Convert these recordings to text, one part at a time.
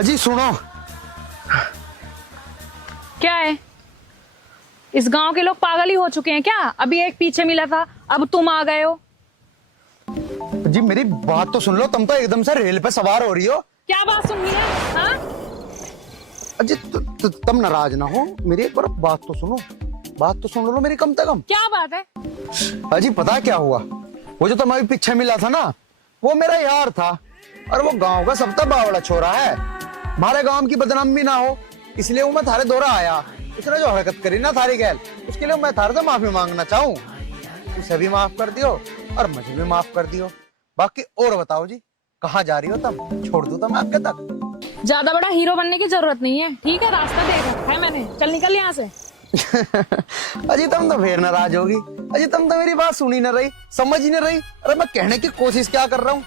अजी सुनो। क्या है? इस गांव के लोग पागल ही हो चुके हैं क्या? अभी एक पीछे मिला था, अब तुम आ गए हो। जी मेरी बात तो सुन लो, तुम तो एकदम से रेल पे सवार हो रही हो। क्या बात सुननी है? हाँ? अजी तुम नाराज ना हो, मेरी एक बार बात तो सुनो, बात तो सुन लो मेरी कम से कम। क्या बात है? अजी पता क्या हुआ, वो जो तुम्हारे पीछे मिला था ना, वो मेरा यार था और वो गांव का सबसे बावड़ा छोरा है। हमारे गांव की बदनामी ना हो इसलिए वो मैं थारे दौरा आया। उसने जो हरकत करी ना थारी गैल, उसके लिए मैं थारे से माफी मांगना चाहूँ। उसे भी माफ कर दियो और मुझे भी माफ कर दियो। बाकी और बताओ जी, कहाँ जा रही हो तुम? छोड़ दूं तुम आगे तक? ज्यादा बड़ा हीरो बनने की जरूरत नहीं है, ठीक है? रास्ता देख रखा है मैंने, चल निकल यहाँ से। अजी तुम तो फिर नाराज होगी। अजी तुम तो मेरी बात सुनी ना रही, समझ ही नहीं रही। अरे मैं कहने की कोशिश क्या कर रहा हूँ।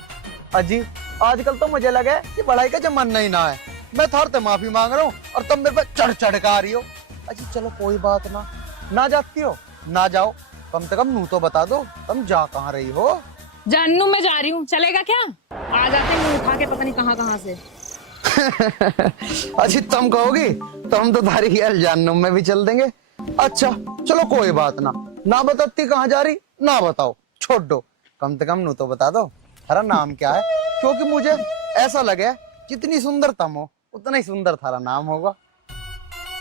अजी आजकल तो मुझे लगा कि पढ़ाई का जमाना ही ना है। मैं थार से माफी मांग रहा हूँ और तुम मेरे पे चढ़ चढ़ कर आ रही हो। अजी चलो कोई बात ना, ना जाती हो ना जाओ, कम से कम नू तो बता दो तुम जा कहाँ रही हो। जानू मैं जा रही हूँ, चलेगा क्या? आ जाते हैं उठा के पता नहीं कहाँ से। अजी तुम कहोगी तो हम तो थारी यार जानम में भी चल देंगे। अच्छा चलो कोई बात ना, ना बताती कहाँ जा रही ना बताओ, छोड़ दो। कम से कम नू तो बता दो थारा नाम क्या है, क्योंकि मुझे ऐसा लगे जितनी सुंदर तुम हो उतना ही सुंदर थारा नाम होगा।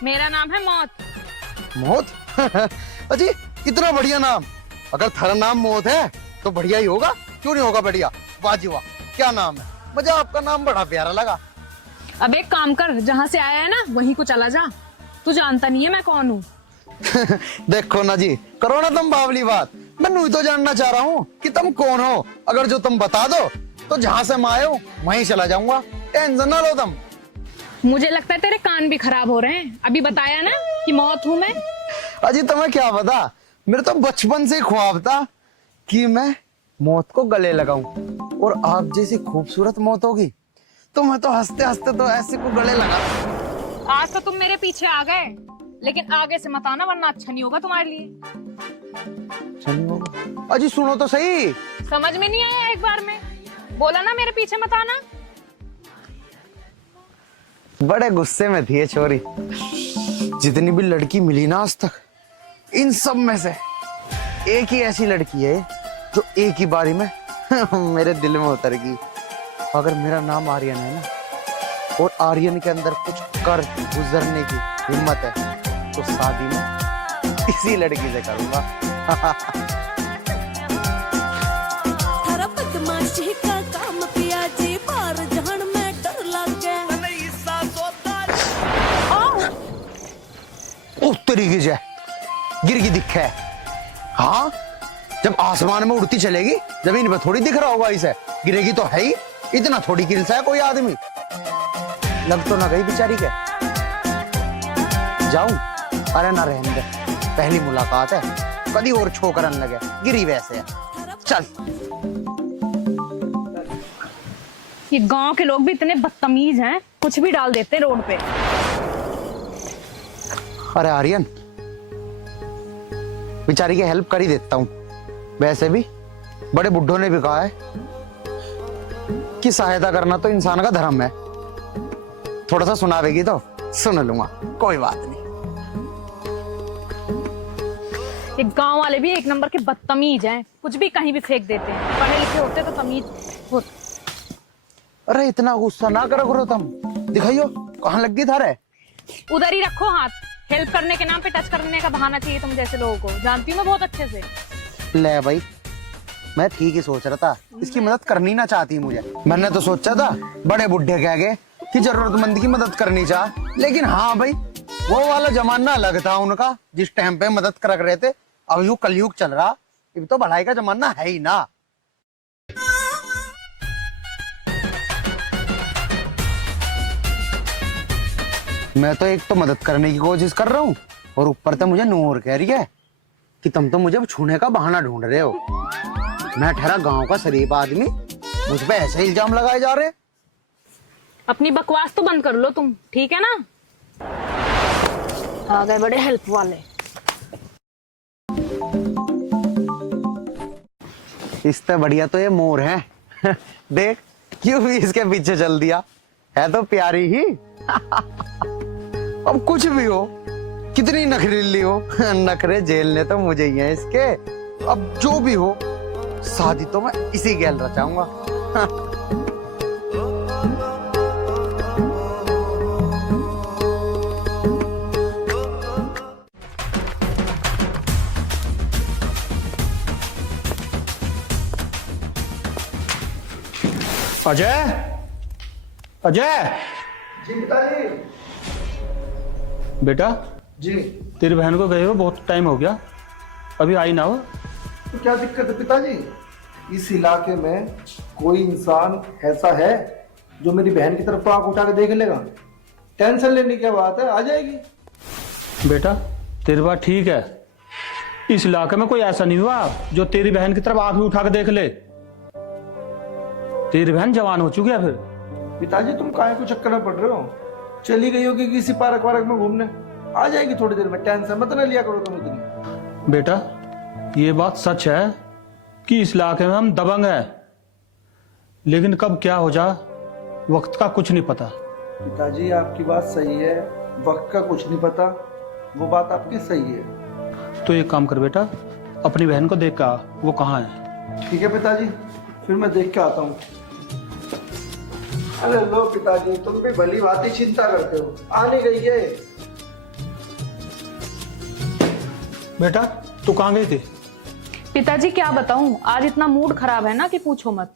मेरा नाम है मौत। मौत? अजी इतना बढ़िया नाम। अगर थारा नाम मौत है तो बढ़िया ही होगा, क्यों नहीं होगा बढ़िया? वाजी वाह, क्या नाम है। मुझे आपका नाम बड़ा प्यारा लगा। अब एक काम कर, जहाँ से आया है ना वहीं को चला जा। तू जानता नहीं है मैं कौन हूँ। देखो ना जी, करो ना तुम बावली बात। मैं नू तो जानना चाह रहा हूँ कि तुम कौन हो। अगर जो तुम बता दो तो जहाँ से मैं आया हूँ वहीं चला जाऊंगा, टेंशन ना लो तुम। मुझे लगता है तेरे कान भी खराब हो रहे हैं। अभी बताया ना कि मौत हूँ मैं। अजी तुम्हें क्या पता, मेरे तो बचपन से ख्वाब था कि मैं मौत को गले लगाऊं और आप जैसी खूबसूरत मौत होगी तो मैं तो हंसते हंसते तो ऐसे को गले लगा। आज तो तुम मेरे पीछे आ गए, लेकिन आगे से मत आना वरना अच्छा नहीं होगा तुम्हारे लिए। नहीं होगा। अजी सुनो तो सही। समझ में नहीं आया? एक बार में बोला ना मेरे पीछे मत आना। बड़े गुस्से में थी ये छोरी। जितनी भी लड़की मिली ना आज तक, इन सब में से एक ही ऐसी लड़की है जो एक ही बारी में मेरे दिल में उतर गई। अगर मेरा नाम आर्यन है ना और आर्यन के अंदर कुछ कर गुजरने की हिम्मत है तो शादी में इसी लड़की से करूंगा। तरीके से गिर की दिखे। हाँ जब आसमान में उड़ती चलेगी जमीन पर थोड़ी दिख रहा होगा इसे, गिरेगी तो है ही। इतना थोड़ी गिरता है कोई आदमी। लग तो ना गई बेचारी के। जाऊं? अरे ना रहने दे, पहली मुलाकात है, कभी और छोकरन लगे, गिरी वैसे है। चल। ये गांव के लोग भी इतने बदतमीज हैं, कुछ भी डाल देते हैं रोड पे। अरे आर्यन, बेचारी की हेल्प कर ही देता हूँ। वैसे भी बड़े बुड्ढों ने भी कहा है कि सहायता करना तो इंसान का धर्म है। थोड़ा सा सुनावेगी तो सुन लूंगा, कोई बात नहीं। ये गांव वाले भी एक नंबर के बदतमीज हैं, कुछ भी कहीं भी फेंक देते हैं। पढ़े लिखे होते तो तमीज होती। अरे इतना गुस्सा ना करो करो तुम। दिखाइयो कहाँ लग गई थारे। उधर ही रखो हाथ। हेल्प करने के नाम पे टच करने का बहाना चाहिए तुम जैसे लोगों को, जानती हूँ मैं बहुत अच्छे से। ले भाई, मैं ठीक ही सोच रहा था, इसकी मदद करनी ना चाहती मुझे। मैंने तो सोचा था बड़े बुढ़े कह गए कि जरूरतमंद की मदद करनी चाह, लेकिन हाँ भाई वो वाला जमाना अलग था उनका जिस टाइम पे मदद कर रहे थे। अब यू कलयुग चल रहा, अब तो बढ़ाई का जमाना है ही ना। मैं तो एक तो मदद करने की कोशिश कर रहा हूँ और ऊपर से मुझे नूर कह रही है कि तुम तो मुझे छूने का बहाना ढूंढ रहे हो। मैं ठहरा गांव का शरीफ आदमी, मुझ पे ऐसे इल्जाम लगाए जा रहे। अपनी बकवास तो बंद कर लो तुम, ठीक है ना? आ गए बड़े हेल्प वाले। इससे बढ़िया तो ये मोर है। देख क्यों भी इसके पीछे चल दिया। है तो प्यारी ही। अब कुछ भी हो, कितनी नखरीली हो, नखरे झेलने तो मुझे ही हैं इसके। अब जो भी हो, शादी तो मैं इसी गैल रचाऊंगा। अजय, अजय जी पिताजी। बेटा, जी तेरी बहन को गए हो बहुत टाइम हो गया, अभी आई ना हो। तो क्या दिक्कत है पिताजी? इस इलाके में कोई इंसान ऐसा है जो मेरी बहन की तरफ आंख उठा के देख लेगा? टेंशन लेने की बात है, आ जाएगी। बेटा तेरी बात ठीक है, इस इलाके में कोई ऐसा नहीं हुआ जो तेरी बहन की तरफ आंख भी उठा के देख ले। तेरी बहन जवान हो चुकी है। फिर पिताजी तुम काहे को चक्कर में पड़ रहे हो? चली गई होगी किसी पार्क वार्क में घूमने, आ जाएगी थोड़ी देर में, टेंशन मत ना लिया करो तुम इतनी। बेटा ये बात सच है कि इस इलाके में हम दबंग हैं, लेकिन कब क्या हो जा वक्त का कुछ नहीं पता। पिताजी आपकी बात सही है, वक्त का कुछ नहीं पता, वो बात आपकी सही है। तो एक काम कर बेटा, अपनी बहन को देख के आ, वो कहाँ है। ठीक है पिताजी, फिर मैं देख के आता हूँ। अरे लो पिताजी, तुम भी भली भांति चिंता करते हो, आने गई है। बेटा तू कहाँ गई थी? पिताजी क्या बताऊं, आज इतना मूड खराब है ना कि पूछो मत।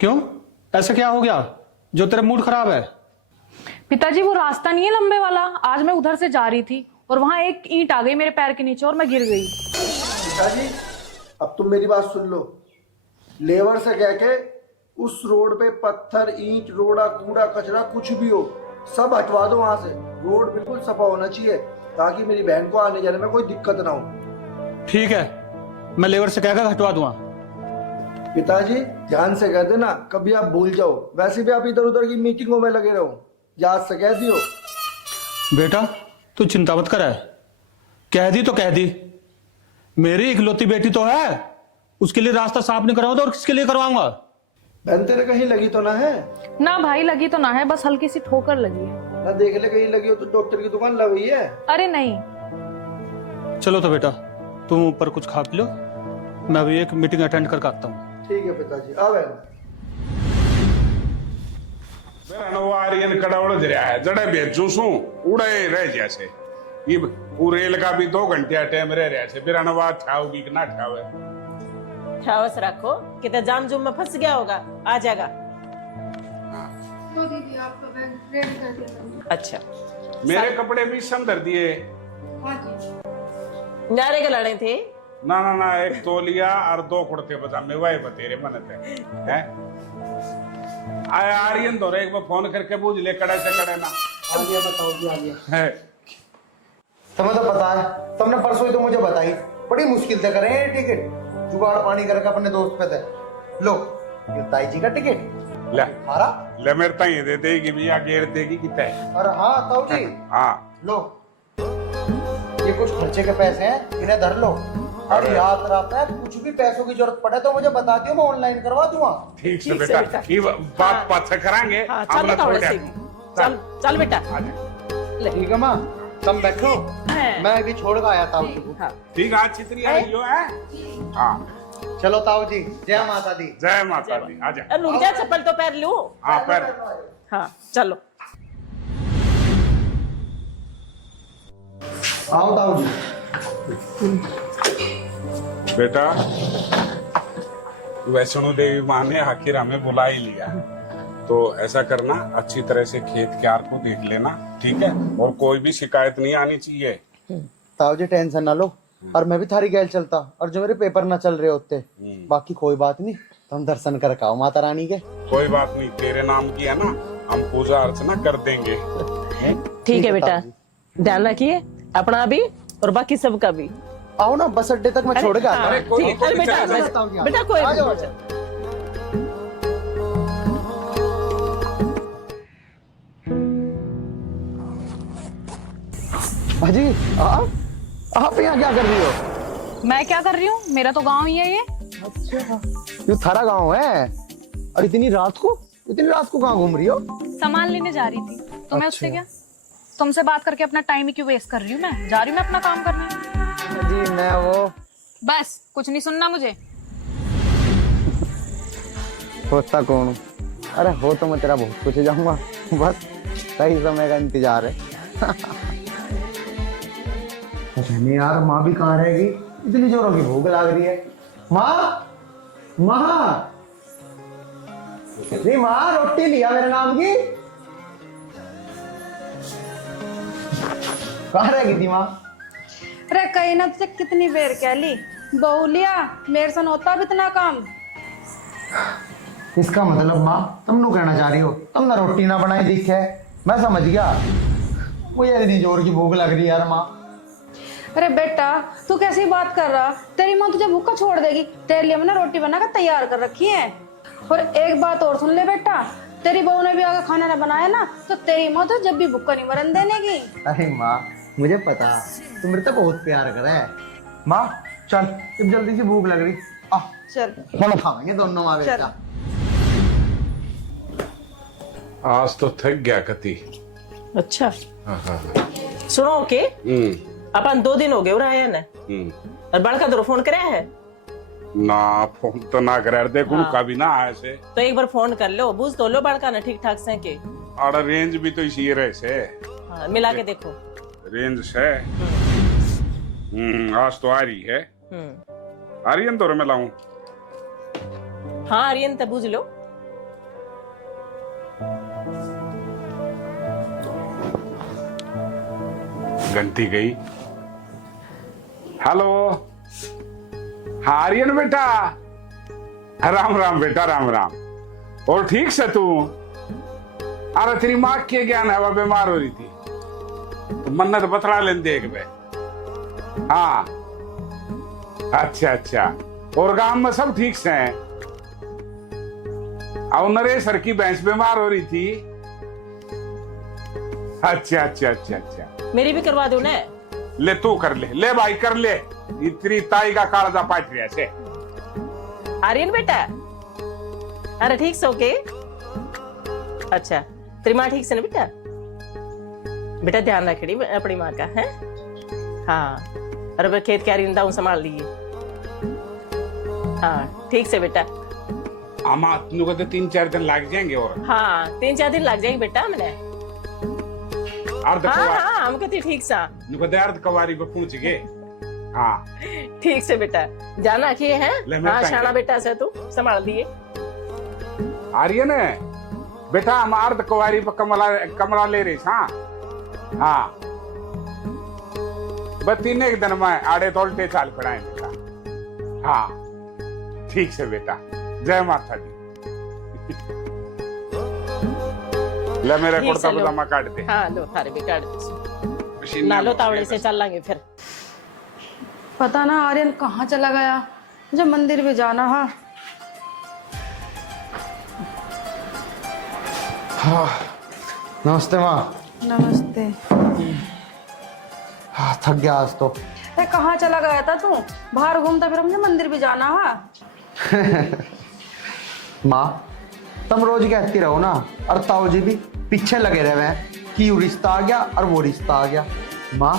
क्यों, ऐसा क्या हो गया जो तेरा मूड खराब है? पिताजी वो रास्ता नहीं है लंबे वाला, आज मैं उधर से जा रही थी और वहां एक ईंट आ गई मेरे पैर के नीचे और मैं गिर गई। पिताजी अब तुम मेरी बात सुन लो, लेबर से कह के उस रोड पे पत्थर, ईंट, रोड़ा, कूड़ा, कचरा कुछ भी हो सब हटवा दो वहां से। रोड बिल्कुल सफा होना चाहिए ताकि मेरी बहन को आने जाने में कोई दिक्कत ना हो। ठीक है, मैं लेबर से कहकर हटवा दूंगा। पिताजी ध्यान से कह देना, कभी आप भूल जाओ। वैसे भी आप इधर उधर की मीटिंगों में लगे रहो, याद से कह दियो। बेटा तू चिंता मत कर, कह दी तो कह दी, मेरी इकलौती बेटी तो है, उसके लिए रास्ता साफ नहीं कराऊंगा तो और किसके लिए करवाऊंगा? बहन तेरे कहीं लगी तो ना है? ना भाई लगी तो ना है, बस हल्की सी ठोकर लगी है। ना देख ले कहीं लगी हो तो डॉक्टर की दुकान लग गई है। अरे नहीं। चलो तो बेटा तुम ऊपर कुछ खा पी लो, मैं अभी एक मीटिंग अटेंड करके आता हूँ। ठीक है पिताजी, आ बहन। मेरा नवा आर्यन कड़ा उड़ रहा है, जड़े भेजू सू उड़े रह जैसे ये रेल का भी 2 घंटे टाइम रह रहा है। मेरा नवा ठाव भी ना ठाव है, ठावस रखो, कितने जाम जुम में फंस गया होगा, आ जाएगा। तो दीदी आपका बैग रेडी कर दिया। अच्छा मेरे कपड़े भी संदर दिए। हाँ जी। नारे के लड़े थे। ना ना ना, एक तौलिया और 2 कुर्ते पजामे वही बतेरे मन थे हैं। आए आर्यन दो एक बार फोन करके पूछ ले कड़े से कड़े ना आ गया, बताओ जी, आ गया। है। तुम्हें तो पता है, तुमने परसों ही तो मुझे बताई, बड़ी मुश्किल से करें ये टिकट, जुगाड़ पानी करके अपने दोस्त पे थे। लो ये ताई जी का टिकट ले हमारा। ले मेरे ताई दे देगी भैया, घेर देगी कितना है। और हाँ ताऊ जी, हाँ लो ये कुछ खर्चे के पैसे हैं, इन्हें धर लो। और याद रहता है, कुछ भी पैसों की जरूरत पड़े तो मुझे बता दियो, मैं ऑनलाइन करवा दूंगा। ठीक से ठीक से बेटा, बेटा। ये बात बात से करांगे। हाँ हम चल लोग थोड़े छोड़ से, के- चल चल बेटा। आ जा। ठीक है माँ, तुम बैठो, है। मैं अभी छोड़ कर आया ताऊ जी को। हाँ ठीक है, आज चित्री आई हो है। हाँ चलो ताऊ जी, जय माता दी। जय माता दी, आ जा। रुक जा, चप्पल तो पैर लूं। हाँ पैर हाँ चलो। आओ ताऊ जी। बेटा वैष्णो देवी माँ ने आखिर हमें बुला ही लिया, तो ऐसा करना, अच्छी तरह से खेत क्यार को देख लेना, ठीक है? और कोई भी शिकायत नहीं आनी चाहिए। ताऊ जी टेंशन ना लो, और मैं भी थारी गैल चलता, और जो मेरे पेपर ना चल रहे होते, बाकी कोई बात नहीं, तुम दर्शन कर आओ माता रानी के। कोई बात नहीं, तेरे नाम की है ना, हम पूजा अर्चना कर देंगे। ठीक है बेटा, ध्यान रखिए अपना भी और बाकी सबका भी। आओ ना, बस अड्डे तक मैं छोड़ के आता हाँ, हूँ। ठीक है। अरे बेटा चलो, चलो, बेटा कोई आ जाओ, नहीं। भाजी आप यहाँ क्या कर रही हो? मैं क्या कर रही हूँ, मेरा तो गांव ही है ये। ये थारा गांव है, और इतनी रात को इतनी रात को कहाँ घूम रही हो? सामान लेने जा रही थी, तो मैं उससे क्या, तुमसे बात करके अपना टाइम ही क्यों वेस्ट कर रही हूँ? मैं जा रही हूँ, मैं अपना काम करने। जी मैं वो बस कुछ नहीं सुनना मुझे। सोचता कौन हूँ? अरे हो तो मैं तेरा बहुत कुछ जाऊंगा, बस सही समय का इंतजार है। नहीं यार, माँ भी कहाँ रहेगी? इतनी जोरों की भूख लग रही है। माँ, माँ, नहीं माँ, रोटी लिया मेरे नाम की। कहाँ रहेगी थी माँ? अरे कहीं ना तुझे कितनी बेर कह ली, बहू लिया, मेरे से होता भी इतना काम। इसका मतलब माँ तुम नु कहना चाह रही हो तुम ना रोटी ना बनाई दिखे? मैं समझ गया, मुझे इतनी जोर की भूख लग रही है यार माँ। अरे बेटा तू कैसी बात कर रहा? तेरी माँ तुझे भूखा छोड़ देगी? तेरे लिए मैंने रोटी बनाकर तैयार कर रखी है। और एक बात और सुन ले बेटा, तेरी बहू ने भी अगर खाना ना बनाया ना तो तेरी माँ तो जब भी भूखा नहीं मरन देने की। अरे माँ मुझे पता तुम मेरे तो बहुत प्यार कर है। माँ चल, अब जल्दी से भूख लग रही, आ चल खाना खाएंगे दोनों माँ बेटा। आज तो थक गया कति। अच्छा हाँ हाँ सुनो के अपन 2 दिन हो गए आया ना, और बड़का तो फोन कराया है ना, फोन तो ना करे, देख उनका भी ना आए से। तो एक बार फोन कर लो, बुझ तो लो बड़का ना ठीक ठाक से के। और रेंज भी तो इसी रहे से। हाँ, मिला के देखो। रेंज से आज तो आ रही है। आ रही है तो मैं लाऊं? हाँ आर्यन तो बुझ लो। घंटी गई। हेलो, हाँ आर्यन बेटा, राम राम बेटा, राम राम। और ठीक से तू? अरे तेरी माँ के ज्ञान है, वह बीमार हो रही थी, तो मन्नत बतला लेन देख बे। हाँ अच्छा अच्छा, और गांव में सब ठीक से हैं? और नरेश की भैंस बीमार हो रही थी। अच्छा अच्छा अच्छा अच्छा, मेरी भी करवा दो ना। ले तू कर ले, ले भाई कर ले, इतनी ताई का कालजा पाट रहा से। आर्यन बेटा, अरे ठीक से ओके। अच्छा तेरी माँ ठीक से ना बेटा? बेटा ध्यान रखड़ी अपनी माँ का है। हाँ अरे खेत क्या रिंदा हूँ, संभाल लिए। हाँ ठीक से बेटा। आमा को तो 3-4 दिन लग जाएंगे। और हाँ 3-4 दिन लग जाएंगे बेटा मैंने। अर्ध हाँ हम कहते ठीक सा अर्ध कवारी पे पहुंच गए। हाँ ठीक से बेटा, जाना कि है। ले हाँ शाना बेटा से तू संभाल दिए। आर्यन बेटा, हम अर्ध कवारी पे कमरा ले रही। हाँ हाँ बस 3 एक दिन में आड़े तोलते चाल पड़ाए बेटा। हाँ ठीक से बेटा, जय माता दी। ले मेरे कुर्ता पजामा काट दे। हाँ लो थारे भी काट दे, ना लो तावड़े से चल लांगे फिर। पता ना आर्यन कहाँ चला गया, मुझे मंदिर भी जाना है। हाँ नमस्ते माँ। नमस्ते। हाँ थक गया आज तो। अरे कहाँ चला गया था तू? बाहर घूमता फिर मुझे मंदिर भी जाना है। माँ तुम रोज कहती रहो ना, और ताऊ जी भी पीछे लगे रहे कि यू रिश्ता आ गया और वो रिश्ता आ गया। माँ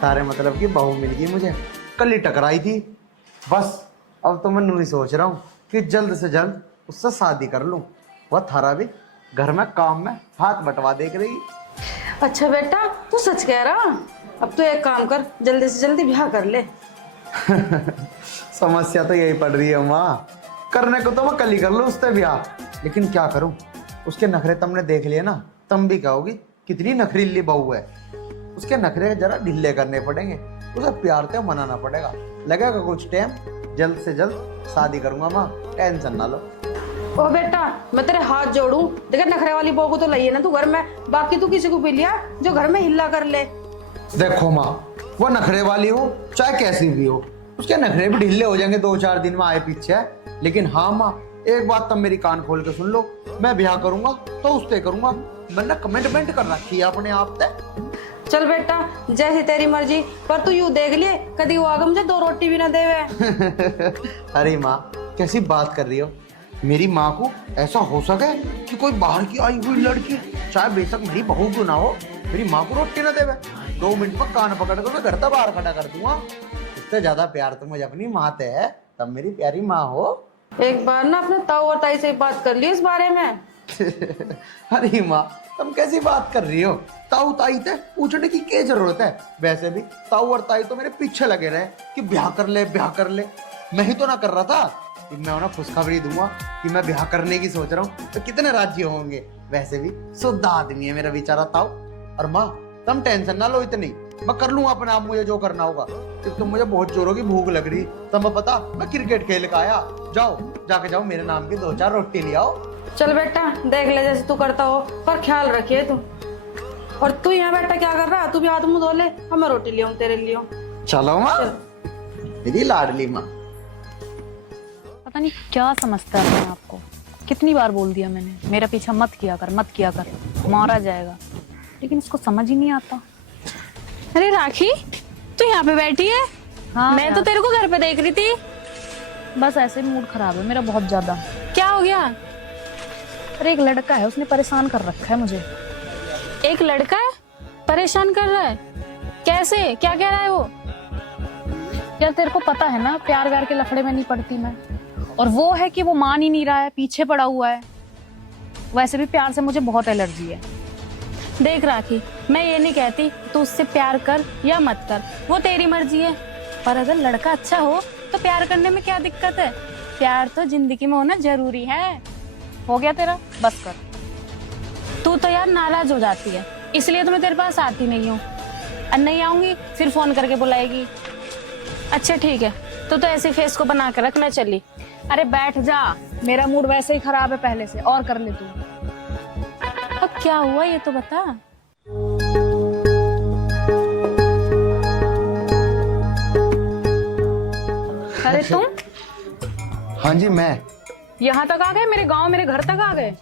तारे मतलब की बहू मिल गई मुझे, कल ही टकराई थी। बस अब तो मैं नूरी सोच रहा हूँ कि जल्द से जल्द उससे शादी कर लूँ। वह थारा भी घर में काम में हाथ बटवा देख रही। अच्छा बेटा तू सच कह रहा? अब तो एक काम कर, जल्दी से जल्दी ब्याह कर ले। समस्या तो यही पड़ रही है माँ, करने को तो मैं कल ही कर लूँ उससे ब्याह, लेकिन क्या करूँ, उसके नखरे तुमने देख लिए ना, तुम भी कहोगी कितनी नखरीली बहू है। उसके नखरे जरा ढीले करने पड़ेंगे, उसे प्यार से मनाना पड़ेगा। लगेगा कुछ टाइम, जल्द से जल्द शादी करूंगा माँ, टेंशन ना लो। ओ बेटा मैं तेरे हाथ जोड़ूं, देख नखरे वाली बहू को तो लइए ना तू घर में, बाकी तू किसी को भी लिया जो घर में हिल्ला कर ले। देखो माँ, वो नखरे वाली हो चाहे कैसी भी हो, उसके नखरे भी ढीले हो जाएंगे 2-4 दिन में आए पीछे। लेकिन हाँ माँ एक बात तुम मेरी कान खोल के सुन लो, मैं ब्याह करूंगा तो उससे करूंगा, मैंने कमिटमेंट कर रखी है अपने आप से। चल बेटा जैसी तेरी मर्जी, पर तू यूं देख लिए कभी वो आगे मुझे 2 रोटी भी ना देवे। अरे माँ कैसी बात कर रही हो, मेरी माँ को ऐसा हो सके कि कोई बाहर की आई हुई लड़की, चाहे बेशक मेरी बहू क्यों ना हो, मेरी माँ को रोटी ना देवे, 2 मिनट में कान पकड़ कर मैं घर तक बाहर खड़ा कर दूंगा। इससे ज्यादा प्यार तो मुझे अपनी माँ से है, तब मेरी प्यारी माँ हो। एक बार ना अपने ताऊ और ताई से बात कर ली इस बारे में। अरे माँ, तुम कैसी बात कर रही हो? ताऊ ताई थे पूछने की क्या जरूरत है? वैसे भी ताऊ और ताई तो मेरे पीछे लगे रहे कि ब्याह कर ले ब्याह कर ले। मैं ही तो ना कर रहा था कि मैं उन्हें खुशखबरी दूंगा कि मैं ब्याह करने की सोच रहा हूँ, तो कितने राजी होंगे। वैसे भी शुद्ध आदमी है मेरा बेचारा ताऊ। और माँ, तुम टेंशन ना लो इतनी, मैं कर लूंगा अपने आप, मुझे जो करना होगा। तो मुझे बहुत जोरों की भूख लग रही, तो मैं पता मैं क्रिकेट खेल के आया। जाओ जाके जाओ, मेरे नाम की 2-4 रोटी ले आओ। चल बेटा, देख ले जैसे तू करता हो, पर ख्याल रखिए तू। और तू यहाँ बेटा क्या कर रहा है? तू भी हाथ मुंह धो ले, अब मैं रोटी ले आऊं तेरे लिए। चलो माँ, मेरी लाडली माँ। पता नहीं क्या समझता है अपने आपको। कितनी बार बोल दिया मैंने, मेरा पीछा मत किया कर, मत किया कर, मारा जाएगा। लेकिन इसको समझ ही नहीं आता। अरे राखी, तू यहाँ पे बैठी है? हाँ, मैं तो तेरे को घर पे देख रही थी। बस ऐसे मूड खराब है मेरा बहुत ज्यादा। क्या हो गया? अरे एक लड़का है, उसने परेशान कर रखा है मुझे। एक लड़का है परेशान कर रहा है? कैसे? क्या कह रहा है वो? यार तेरे को पता है ना, प्यार व्यार के लफड़े में नहीं पड़ती मैं। और वो है कि वो मान ही नहीं रहा है, पीछे पड़ा हुआ है। वैसे भी प्यार से मुझे बहुत एलर्जी है। देख राखी, मैं ये नहीं कहती तू उससे प्यार कर या मत कर, वो तेरी मर्जी है। पर अगर लड़का अच्छा हो तो प्यार करने में क्या दिक्कत है? प्यार तो जिंदगी में होना जरूरी है। हो गया तेरा, बस कर। तू तो यार नाराज हो जाती है, इसलिए तो मैं तेरे पास आती नहीं हूँ। और नहीं आऊंगी फिर फोन करके बुलाएगी। अच्छा ठीक है, तो ऐसे फेस को बना के रख, मैं चली। अरे बैठ जा, मेरा मूड वैसे ही खराब है पहले से, और कर ले तू। अब क्या हुआ ये तो बता। अरे तुम हाँ जी, मैं। यहाँ तक आ गए? मेरे गांव, मेरे घर तक आ गए?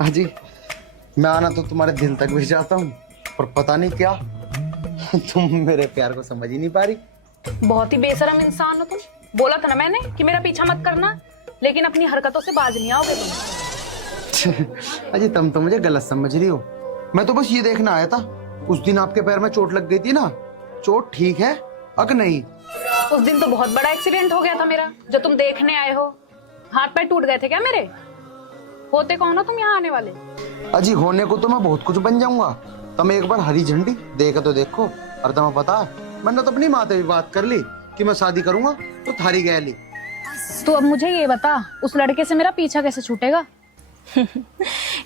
हाँ जी, मैं आना तो तुम्हारे दिल तक भी जाता हूँ, पर पता नहीं क्या तुम मेरे प्यार को समझ ही नहीं पा रही। बहुत ही बेशरम इंसान हो तुम। बोला था ना मैंने कि मेरा पीछा मत करना, लेकिन अपनी हरकतों से बाज नहीं आओगे तुम। अजी तुम तो मुझे गलत समझ रही हो। मैं तो बस ये देखना आया था, उस दिन आपके पैर में चोट लग गई थी ना, चोट ठीक है अग नहीं? उस दिन तो बहुत बड़ा एक्सीडेंट हो गया था मेरा, जो तुम देखने आए हो। हाथ पैर टूट गए थे क्या मेरे? होते कौन हो तुम यहाँ आने वाले? अजी होने को तो मैं बहुत कुछ बन जाऊंगा, तुम एक बार हरी झंडी देखा तो देखो। और तुम्हें पता है, मैंने तो अपनी माँ से भी बात कर ली कि मैं शादी करूंगा तो थारी गैली। तो अब मुझे ये बता, उस लड़के से मेरा पीछा कैसे छूटेगा?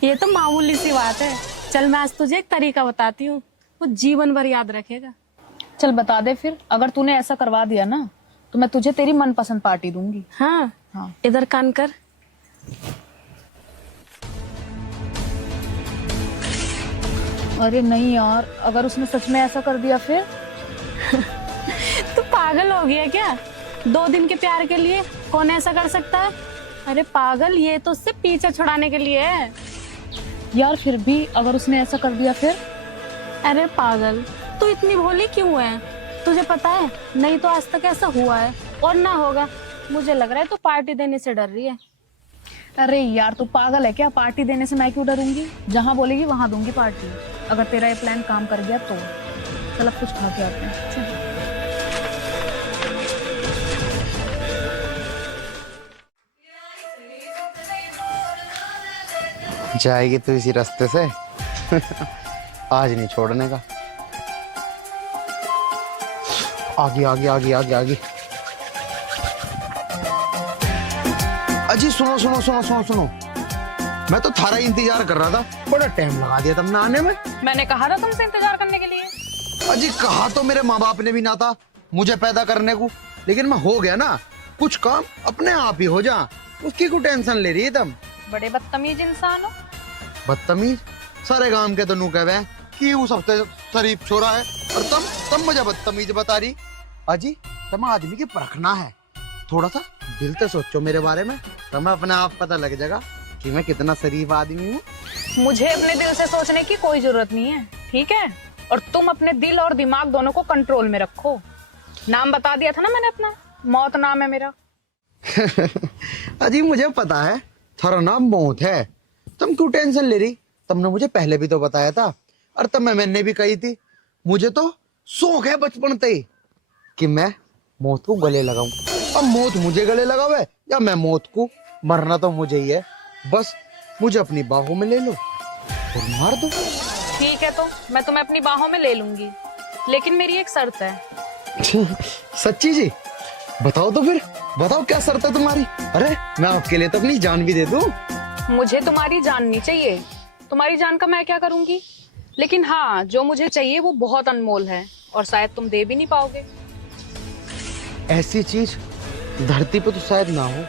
ये तो मामूली सी बात है। चल मैं आज तुझे एक तरीका बताती हूँ, वो जीवन भर याद रखेगा। चल बता दे फिर। अगर तूने ऐसा करवा दिया ना, तो मैं तुझे तेरी मनपसंद पार्टी दूंगी। हाँ हाँ, इधर कान कर। अरे नहीं यार, अगर उसने सच में ऐसा कर दिया फिर? तू पागल हो गया क्या? 2 दिन के प्यार के लिए कौन ऐसा कर सकता है? अरे पागल, ये तो उससे पीछा छुड़ाने के लिए है। यार फिर भी अगर उसने ऐसा कर दिया फिर? अरे पागल, तू इतनी भोली क्यों है? तुझे पता है, नहीं तो आज तक ऐसा हुआ है और ना होगा। मुझे लग रहा है तू पार्टी देने से डर रही है। अरे यार तू पागल है क्या? पार्टी देने से मैं क्यों डरूंगी? जहाँ बोलेगी वहां दूंगी पार्टी, अगर तेरा ये प्लान काम कर गया तो। चल अब कुछ खा के आते हैं। चल। जाएगी तो इसी रास्ते से आज नहीं छोड़ने का। आगे आगे आगे आगे आगे। अजी सुनो सुनो सुनो सुनो सुनो, मैं तो थारा इंतजार कर रहा था, बड़ा टाइम लगा दिया तुमने आने में। मैंने कहा था तुमसे इंतजार करने के लिए। अजी कहा तो मेरे माँ बाप ने भी ना था मुझे पैदा करने को, लेकिन मैं हो गया ना, कुछ काम अपने आप ही हो जा, उसकी को टेंशन ले रही है तुम। बड़े बदतमीज इंसान हो। बदतमीज? सारे गांव के तो नू कहे कि वो सबसे शरीफ छोरा है, और तुम मुझे बदतमीज बता रही। अजी तुम आदमी की परखना है, थोड़ा सा दिल से सोचो मेरे बारे में, तुम्हें अपने आप पता लग जाएगा कि मैं कितना शरीफ आदमी हूँ। मुझे अपने दिल से सोचने की कोई जरूरत नहीं है, ठीक है? और तुम अपने दिल और दिमाग दोनों को कंट्रोल में रखो। नाम बता दिया था ना मैंने अपना, मौत नाम है मेरा। अजी मुझे पता है थारा नाम मौत है। तुम क्यों टेंशन ले रही? तुमने मुझे पहले भी तो बताया था, और तब मैंने भी कही थी, मुझे तो शौक है बचपन से ही कि मैं मौत को गले लगाऊं। अब मौत मुझे गले लगावे या मैं मौत को, मरना तो मुझे ही है। बस मुझे अपनी बाहों में ले लो और मार दो। ठीक है, तो मैं तुम्हें अपनी बाहों में ले लूंगी, लेकिन मेरी एक शर्त है। सच्ची जी? बताओ तो फिर, बताओ क्या शर्त है तुम्हारी? अरे मैं आपके लिए तो अपनी जान भी दे दूं। मुझे तुम्हारी जान नहीं चाहिए। तुम्हारी जान का मैं क्या करूंगी, लेकिन हाँ, जो मुझे चाहिए वो बहुत अनमोल है और शायद तुम दे भी नहीं पाओगे। ऐसी चीज धरती पे तो शायद ना हो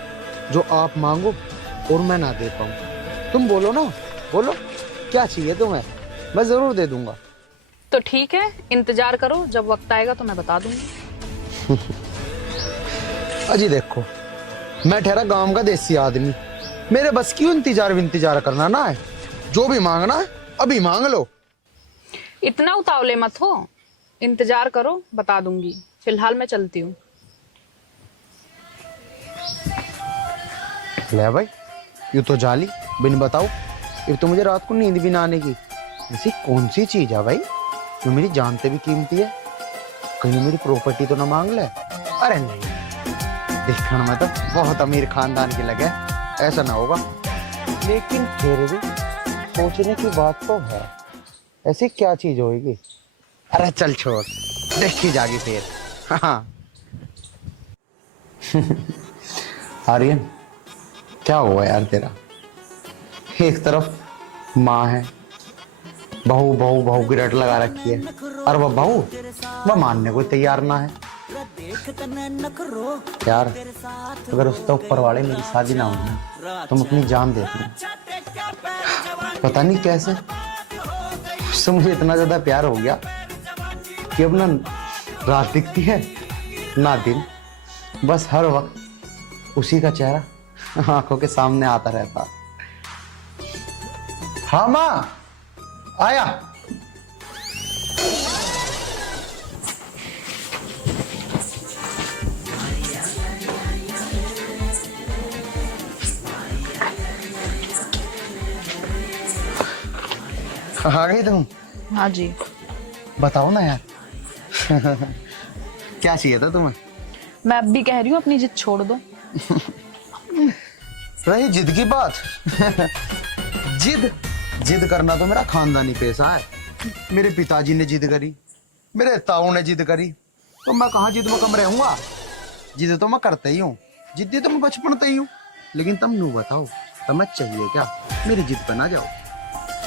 जो आप मांगो और मैं ना दे पाऊं। तुम बोलो ना, बोलो क्या चाहिए तुम्हें, मैं जरूर दे दूंगा। तो ठीक है, इंतजार करो, जब वक्त आएगा तो मैं बता दूंगी। अजी देखो, मैं ठहरा गांव का देसी आदमी, मेरे बस क्यों इंतजार करना ना है। जो भी मांगना है अभी मांग लो। इतना उतावले मत हो, इंतजार करो, बता दूंगी। फिलहाल मैं चलती हूँ। ले भाई, यू तो जाली बिन बताओ, ये तो मुझे रात को नींद भी ना आने की। ऐसी कौन सी चीज है भाई जो मेरी जान से भी कीमती है? कहीं मेरी प्रॉपर्टी तो ना मांग ले? अरे नहीं, देखने में तो बहुत अमीर खानदान के लगे, ऐसा ना होगा। लेकिन फिर भी सोचने की बात तो है, ऐसी क्या चीज होगी? अरे चल छोड़, देखी जागी फिर। हाँ आर्यन, क्या हुआ यार तेरा? एक तरफ माँ है, बहू बहू बहू की रट लगा रखी है, और वह बहू वह मानने को तैयार ना है। यार अगर उसके ऊपर वाले मेरी शादी ना होगी तुम अपनी जान देती। पता नहीं कैसे उससे मुझे इतना ज्यादा प्यार हो गया कि अब ना रात दिखती है ना दिन, बस हर वक्त उसी का चेहरा आंखों के सामने आता रहता। हाँ माँ, आया। आ गई तुम? हाँ जी। बताओ ना यार। क्या चाहिए था तुम्हें? मैं अब भी कह रही हूँ, अपनी जिद छोड़ दो। रही जिद की बात। जिद करना तो मेरा खानदानी पेशा है। मेरे पिताजी ने जिद करी, मेरे ताऊ ने जिद करी, तो मैं कहाँ जिद में कम रहूंगा? जिद तो मैं करता ही हूँ, जिद्दी तो मैं बचपन से ही हूँ। लेकिन तुम नू बताओ, तुम्हें चाहिए क्या? मेरी जिद पे ना जाओ।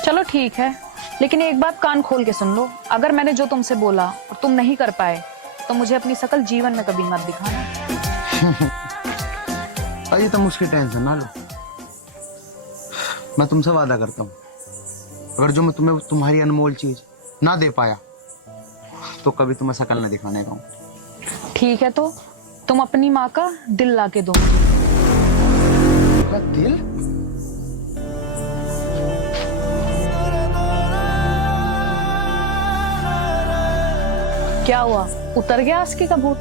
चलो ठीक है, लेकिन एक बात कान खोल के सुन लो। अगर मैंने जो तुमसे बोला और तुम नहीं कर पाए तो मुझे अपनी शकल जीवन में कभी मत दिखाना। अजी तुम उसकी टेंशन ना लो, मैं तुमसे वादा करता हूँ, अगर जो मैं तुम्हें तुम्हारी अनमोल चीज ना दे पाया तो कभी तुम्हें शकल न दिखाने का। ठीक है, तो तुम अपनी माँ का दिल ला के दो। दिल? क्या हुआ, उतर गया आस्की का भूत?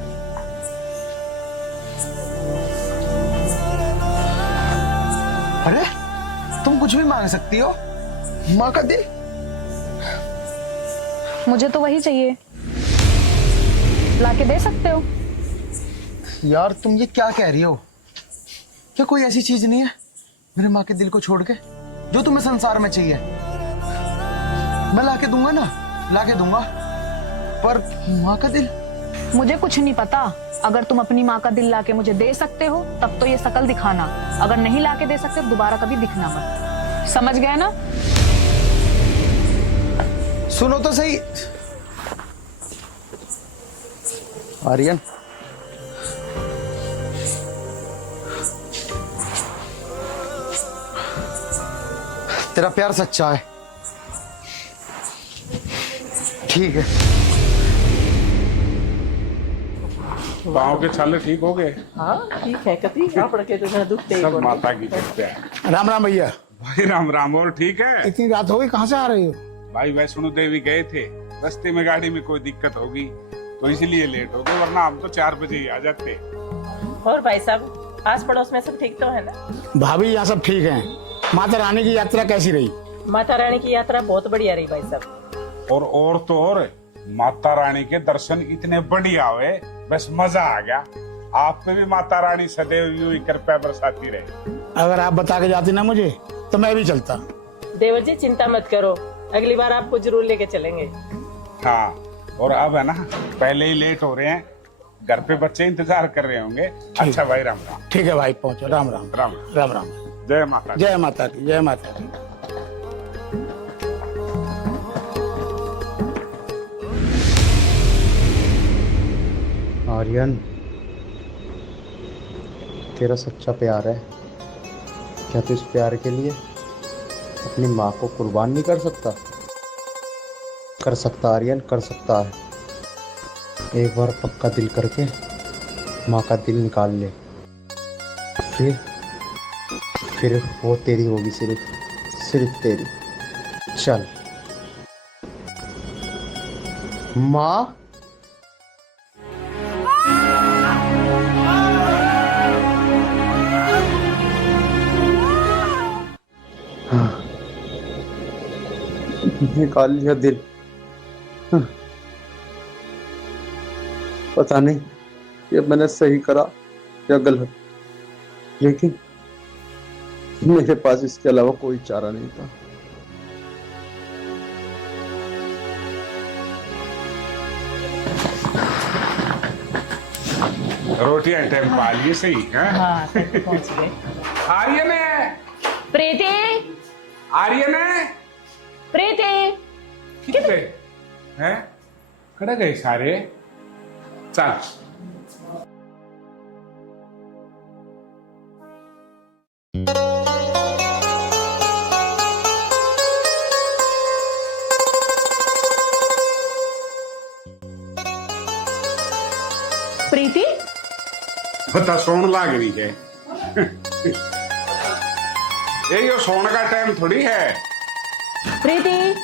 अरे तुम कुछ भी मांग सकती हो, माँ का दिल? मुझे तो वही चाहिए, लाके दे सकते हो। यार तुम ये क्या कह रही हो? क्या कोई ऐसी चीज नहीं है मेरे माँ के दिल को छोड़ के जो तुम्हें संसार में चाहिए? मैं लाके दूंगा ना, लाके दूंगा, पर माँ का दिल? मुझे कुछ नहीं पता। अगर तुम अपनी माँ का दिल लाके मुझे दे सकते हो तब तो ये शकल दिखाना, अगर नहीं लाके दे सकते तो दोबारा कभी दिखना मत। समझ गए ना? सुनो तो सही आर्यन, तेरा प्यार सच्चा है, ठीक है। पाँव के छाले ठीक हो गए? हाँ ठीक है, कभी आप के तो दुखते ही सब कोनी। माता की कृपा है। राम राम भैया। भाई राम राम। और ठीक है? इतनी रात हो गई, कहाँ से आ रही हो? भाई वैष्णो देवी गए थे, रास्ते में गाड़ी में कोई दिक्कत होगी तो इसलिए लेट हो गए, वरना हम तो 4 बजे ही आ जाते। और भाई साहब आस पड़ोस में सब ठीक तो है ना? भाभी यहाँ सब ठीक हैं। माता रानी की यात्रा कैसी रही? माता रानी की यात्रा बहुत बढ़िया रही भाई साहब। और तो और माता रानी के दर्शन इतने बढ़िया हुए, बस मजा आ गया। आप पे भी माता रानी सदैव यूं ही कृपया बरसाती रहे। अगर आप बता के जाती ना मुझे तो मैं भी चलता। देवर जी चिंता मत करो, अगली बार आपको जरूर लेके चलेंगे। हाँ, और अब है ना, पहले ही लेट हो रहे हैं, घर पे बच्चे इंतजार कर रहे होंगे। अच्छा भाई, राम राम। ठीक है भाई, पहुंचो। राम राम। राम राम राम। जय माता दी। जय माता की, जय माता की। आर्यन, तेरा सच्चा प्यार है, क्या तू इस प्यार के लिए अपनी माँ को कुर्बान नहीं कर सकता? कर सकता आर्यन, कर सकता है। एक बार पक्का दिल करके माँ का दिल निकाल ले, फिर वो तेरी होगी, सिर्फ तेरी। चल माँ। निकाल लिया दिल। पता नहीं ये मैंने सही करा या गलत, लेकिन मेरे पास इसके अलावा कोई चारा नहीं था। रोटियां टाइम पा लिए सही है। हाँ पहुंच गए। आर्यन है, प्रीति, आर्यन है। प्रीति कितने हैं? कड़े गए सारे। चल प्रीति, पता सोन लाग रही है। ये सोने का टाइम थोड़ी है। प्रीति,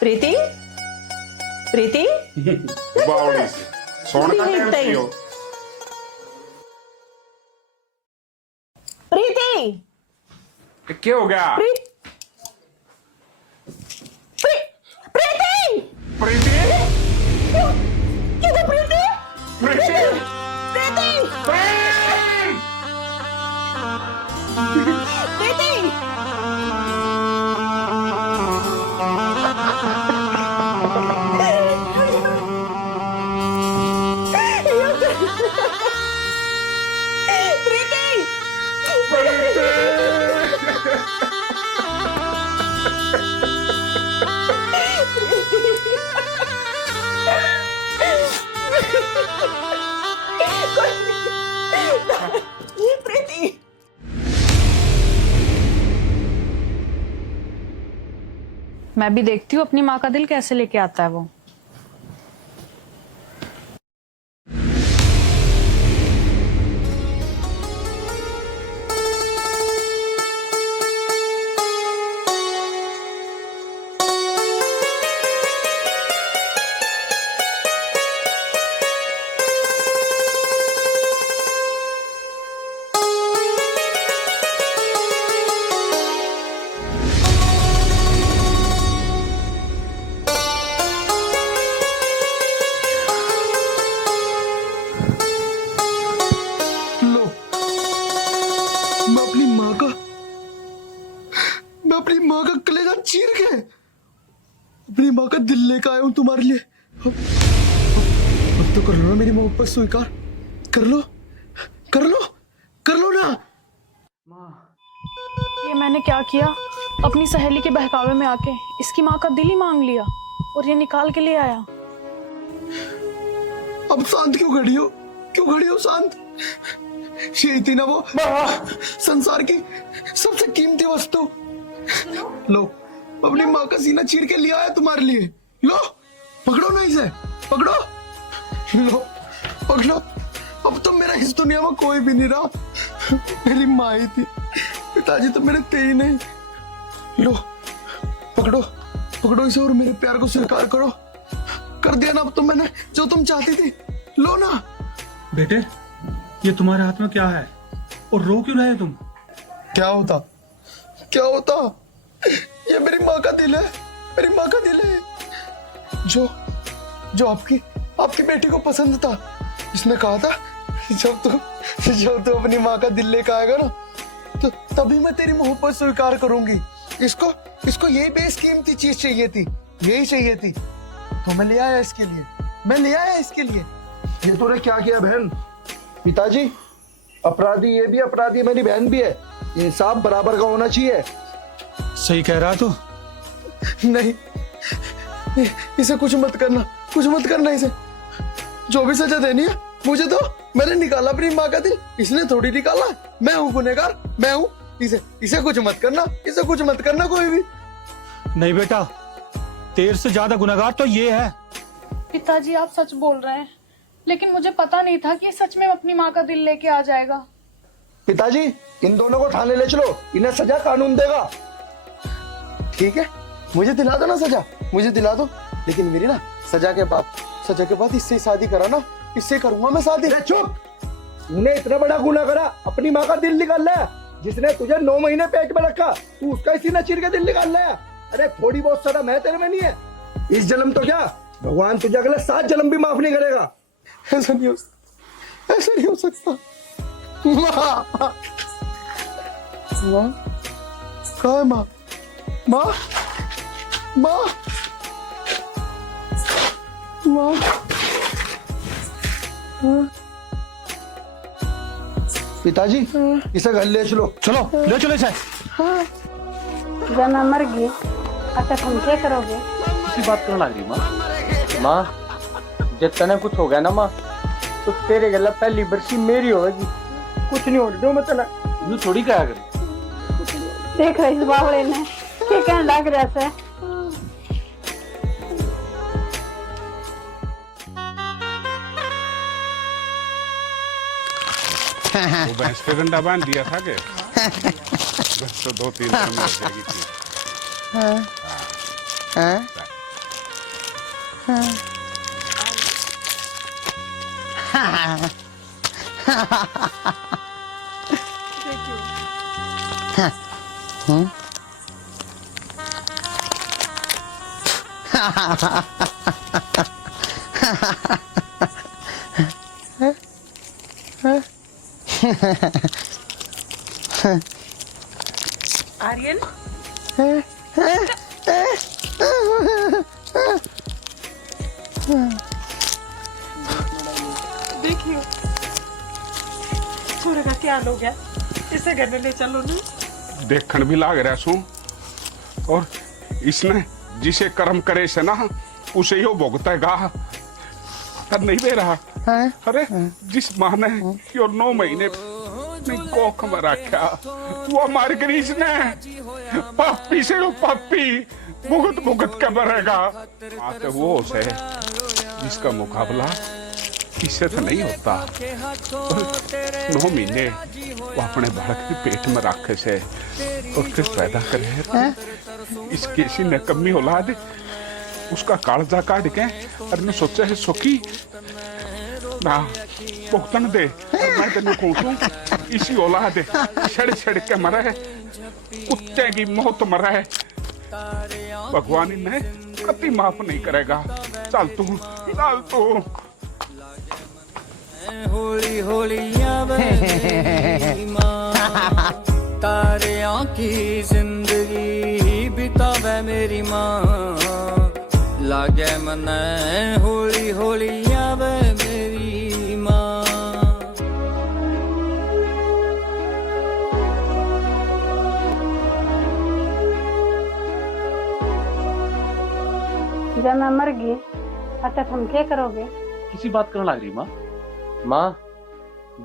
प्रीति, प्रीति। बावड़ी से सोने का टाइम नहीं, हो। प्रीति, क्या हो गया? प्रीति, प्रीति, किधर प्रीति? प्रीति, मैं भी देखती हूँ अपनी माँ का दिल कैसे लेके आता है वो। मैं अपनी माँ का कलेजा चीर के अपनी माँ का दिल लेकर आया हूँ तुम्हारे लिए। अब तो कर लो ना मेरी मोहब्बत स्वीकार, कर लो, कर लो, कर लो ना। ये मैंने क्या किया? अपनी सहेली के बहकावे में आके इसकी माँ का दिल ही मांग लिया और ये निकाल के ले आया। अब शांत क्यों खड़ी हो? क्यों खड़ी हो शांत? ये थी ना वो संसार की सबसे कीमती वस्तु। लो, अपनी माँ का सीना चीर के लिया है तुम्हारे लिए। लो, पकड़ो ना इसे, पकड़ो, लो, पकड़ो। अब तो मेरा इस दुनिया में कोई भी नहीं रहा। मेरी माँ ही थी, पिताजी तो मेरे थे ही नहीं। लो, पकड़ो, पकड़ो इसे और मेरे प्यार को स्वीकार करो। कर दिया ना अब तो मैंने जो तुम चाहती थी। लो ना। बेटे, ये तुम्हारे हाथ में क्या है और रो क्यों रहे तुम? क्या होता, क्या होता? ये मेरी माँ का दिल है, मेरी माँ का दिल है, जो जो आपकी आपकी बेटी को पसंद था। इसने कहा था जब तू अपनी माँ का दिल लेकर आएगा ना, तो तभी मैं तेरी मोहब्बत स्वीकार करूंगी। इसको यही बेशकीमती चीज चाहिए थी, यही चाहिए थी, तो मैं ले आया इसके लिए, मैं ले आया इसके लिए। ये तूने क्या किया बहन? पिताजी, अपराधी ये भी अपराधी, मेरी बहन भी है, इंसाफ बराबर का होना चाहिए। सही कह रहा तू। नहीं, इसे कुछ मत करना, कुछ मत करना इसे। जो भी सजा देनी है मुझे दो, मैंने निकाला अपनी माँ का दिल, इसने थोड़ी निकाला। मैं हूँ गुनहगार, मैं हूँ। इसे कुछ मत करना, इसे कुछ मत करना कोई भी। नहीं बेटा, तेरे से ज्यादा गुनहगार तो ये है। पिताजी आप सच बोल रहे हैं, लेकिन मुझे पता नहीं था कि ये सच में अपनी माँ का दिल लेके आ जाएगा। पिताजी, इन दोनों को थाने ले चलो, इन्हें सजा कानून देगा। ठीक है, मुझे दिला दो ना सजा, मुझे दिला दो, लेकिन मेरी ना सजा के बाद इससे शादी करा ना, इससे करूंगा मैं शादी। चुप! तूने इतना बड़ा गुनाह करा, अपनी माँ का दिल निकाल लिया। जिसने तुझे 9 महीने पेट में रखा, तू उसका इसी न चीर के दिल निकाल लिया। अरे थोड़ी बहुत शर्म है तेरे में नहीं है? इस जन्म तो क्या, भगवान तुझे अगले 7 जन्म भी माफ नहीं करेगा। ऐसा नहीं हो सकता। माँ, कहाँ है माँ? माँ, माँ, माँ, पिताजी, इसे घर ले चलो। चलो ले चलो इसे। जब मैं मर गई अच्छा तुम क्या करोगे? किसी बात करने लग रही माँ। माँ, जब तने कुछ हो गया ना माँ, तो तेरे गला पहली बरसी मेरी होगी, कुछ नहीं होने दो मैं तना। यू थोड़ी कहा कर। देख रही इस बावले ने क्या कहने लग रहा है। वो भैंस पे डंडा बांध दिया था के? बस तो 2-3 दिन में हो जाएगी थी। आर्यन, देखियो छोरे का क्या हो गया, इसे घर में ले चलो ना। देखण भी लाग रहा सू, और इसने जिसे कर्म करे से ना उसे यो भुगतेगा। कर नहीं दे रहा। अरे जिस माँ ने यो 9 महीने कोख में रखा, वो मार गरीज ने पापी से पापी भुगत के मरेगा। आते वो से जिसका मुकाबला इससे तो नहीं होता। 9 महीने वो अपने बालक के पेट में रखे से और फिर पैदा करे। इसकी इसी नकम्मी औलाद उसका कालजा काट के और ने सोचा है सुखी ना भुगतन दे। मैं तेन कहूँ इसी औलाद छड़ के मरा है, कुत्ते की मौत मरा है। भगवान इन्हें कभी माफ नहीं करेगा। चल तू, चल तू। होली होली आवे मेरी माँ, तारियां की जिंदगी बितावे मेरी माँ, लागे मने होली होली आवे मेरी माँ। जब मैं मर गई अच्छा तुम क्या करोगे? किसी बात करने लग रही माँ। माँ,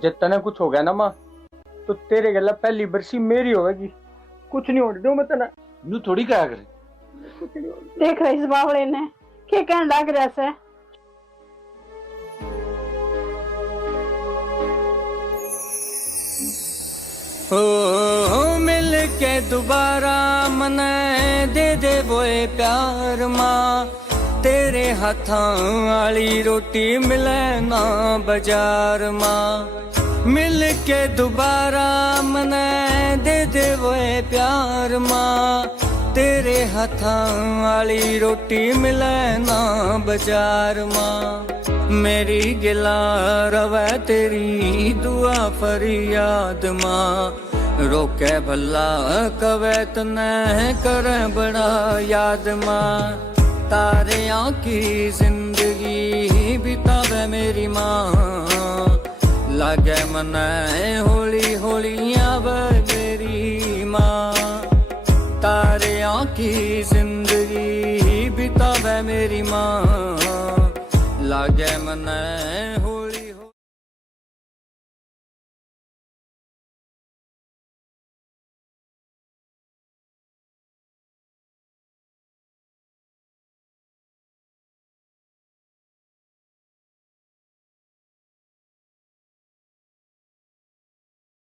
जब तने कुछ हो गया ना माँ, तो तेरे गला पहली बरसी मेरी होगी, कुछ नहीं होने दो मैं तना। यू थोड़ी कहा करे। देख रही इस बावले ने क्या कहने लग रहा है। ओ मिल के दोबारा मने दे दे बोए प्यार माँ, तेरे हाथां वाली रोटी मिले ना बाजार माँ, मिल के दोबारा मने दे दे वो प्यार माँ तेरे हथां वाली रोटी मिले ना बाजार माँ मेरी गिला रवे तेरी दुआ फरियाद माँ रोके भला कवे तने करे बड़ा याद माँ तारे की जिंदगी बितावे मेरी माँ लागे मने होली होली आवे मेरी माँ तारे की जिंदगी बितावे मेरी माँ लागे मने